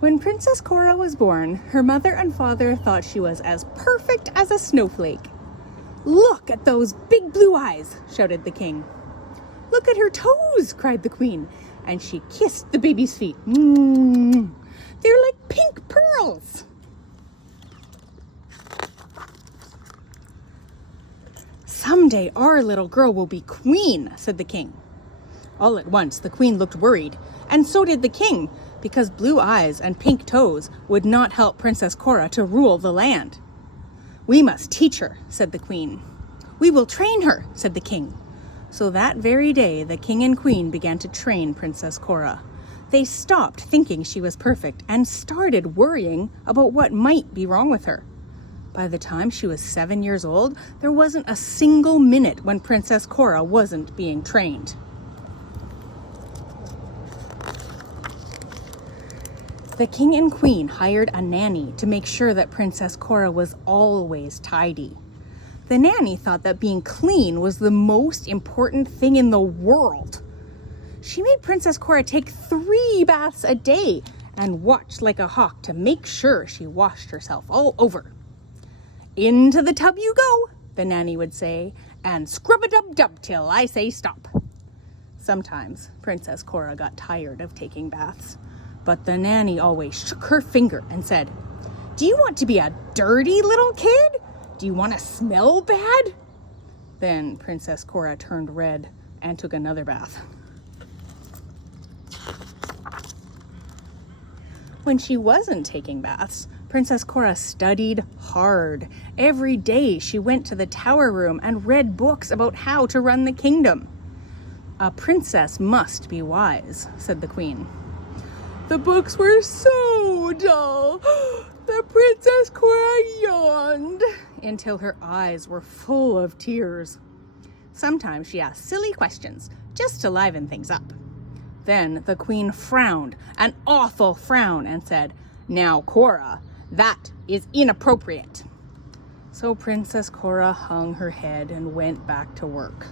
When Princess Cora was born, her mother and father thought she was as perfect as a snowflake. "Look at those big blue eyes," shouted the king. "Look at her toes," cried the queen, and she kissed the baby's feet. They're like pink pearls. "Someday our little girl will be queen," said the king. All at once, the queen looked worried, and so did the king, because blue eyes and pink toes would not help Princess Cora to rule the land. "We must teach her," said the queen. "We will train her," said the king. So that very day, the king and queen began to train Princess Cora. They stopped thinking she was perfect and started worrying about what might be wrong with her. By the time she was 7 years old, there wasn't a single minute when Princess Cora wasn't being trained. The king and queen hired a nanny to make sure that Princess Cora was always tidy. The nanny thought that being clean was the most important thing in the world. She made Princess Cora take 3 baths a day and watch like a hawk to make sure she washed herself all over. "Into the tub you go," the nanny would say, "and scrub-a-dub-dub till I say stop." Sometimes Princess Cora got tired of taking baths, but the nanny always shook her finger and said, "Do you want to be a dirty little kid? Do you want to smell bad?" Then Princess Cora turned red and took another bath. When she wasn't taking baths, Princess Cora studied hard. Every day she went to the tower room and read books about how to run the kingdom. "A princess must be wise," said the queen. The books were so dull. The Princess Cora yawned until her eyes were full of tears. Sometimes she asked silly questions just to liven things up. Then the queen frowned, an awful frown, and said, "Now, Cora, that is inappropriate." So Princess Cora hung her head and went back to work.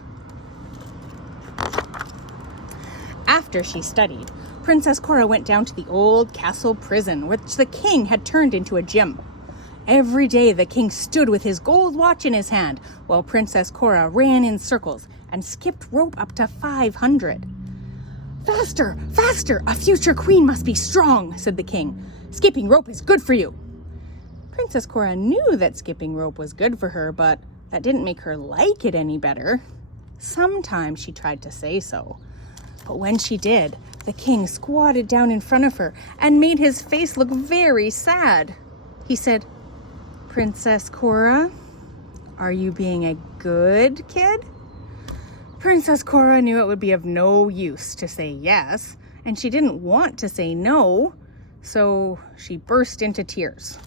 After she studied, Princess Cora went down to the old castle prison, which the king had turned into a gym. Every day the king stood with his gold watch in his hand, while Princess Cora ran in circles and skipped rope up to 500. "Faster, faster! A future queen must be strong," said the king. "Skipping rope is good for you." Princess Cora knew that skipping rope was good for her, but that didn't make her like it any better. Sometimes she tried to say so. But when she did, the king squatted down in front of her and made his face look very sad. He said, "Princess Cora, are you being a good kid?" Princess Cora knew it would be of no use to say yes, and she didn't want to say no, so she burst into tears.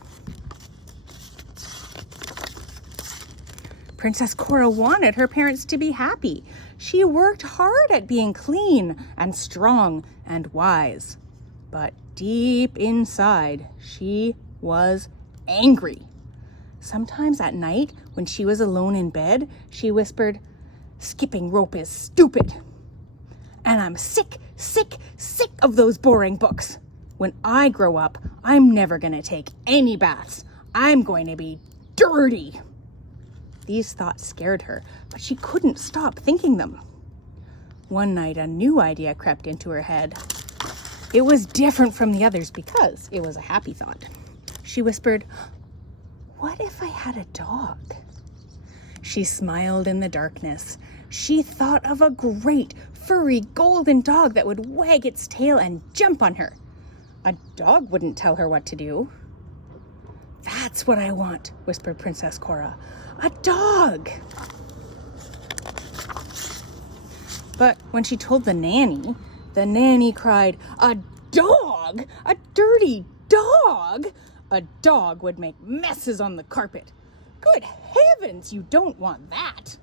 Princess Cora wanted her parents to be happy. She worked hard at being clean and strong and wise. But deep inside, she was angry. Sometimes at night, when she was alone in bed, she whispered, "Skipping rope is stupid. And I'm sick, sick, sick of those boring books. When I grow up, I'm never going to take any baths. I'm going to be dirty." These thoughts scared her, but she couldn't stop thinking them. One night, a new idea crept into her head. It was different from the others because it was a happy thought. She whispered, "What if I had a dog?" She smiled in the darkness. She thought of a great, furry, golden dog that would wag its tail and jump on her. A dog wouldn't tell her what to do. "That's what I want," whispered Princess Cora. "A dog!" But when she told the nanny cried, "A dog? A dirty dog? A dog would make messes on the carpet. Good heavens, you don't want that."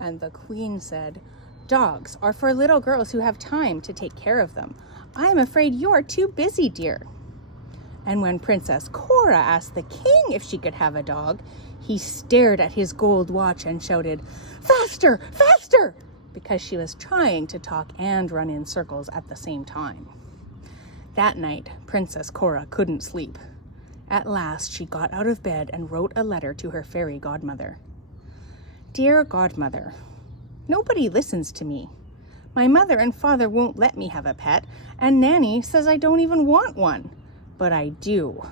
And the queen said, "Dogs are for little girls who have time to take care of them. I'm afraid you're too busy, dear." And when Princess Cora asked the king if she could have a dog, he stared at his gold watch and shouted, "Faster, faster!" because she was trying to talk and run in circles at the same time. That night, Princess Cora couldn't sleep. At last, she got out of bed and wrote a letter to her fairy godmother. Dear godmother, nobody listens to me. My mother and father won't let me have a pet, and Nanny says I don't even want one. But I do.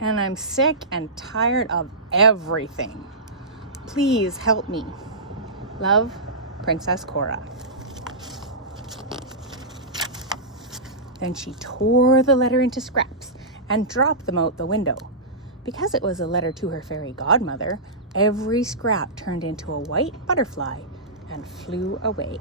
And I'm sick and tired of everything. Please help me. Love, Princess Cora. Then she tore the letter into scraps and dropped them out the window. Because it was a letter to her fairy godmother, every scrap turned into a white butterfly and flew away.